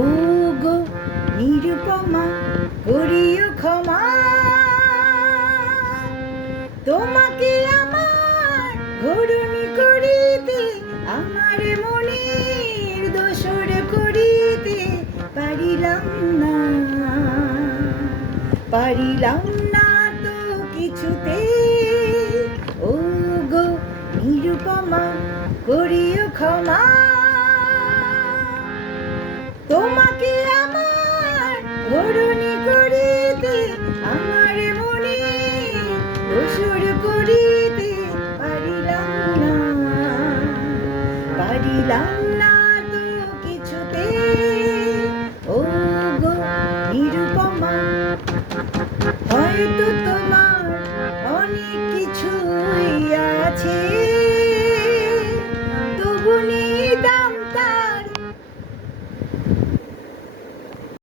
ও গো নিরুপমা করিও ক্ষমা, তোমাকে আমার ঘরণী করিতে, আমার মনের দোসর করিতে পারিলাম না, পারিলাম না তো কিছুতে। ও গো নিরুপমা করিও ক্ষমা, তোমাকে আমার ঘরণী করিতে, আমার মনে দোসর করিতে পারিলাম না, পারিলাম না তো কিছুতে। ও গো নিরুপমা, হয়তো তোমার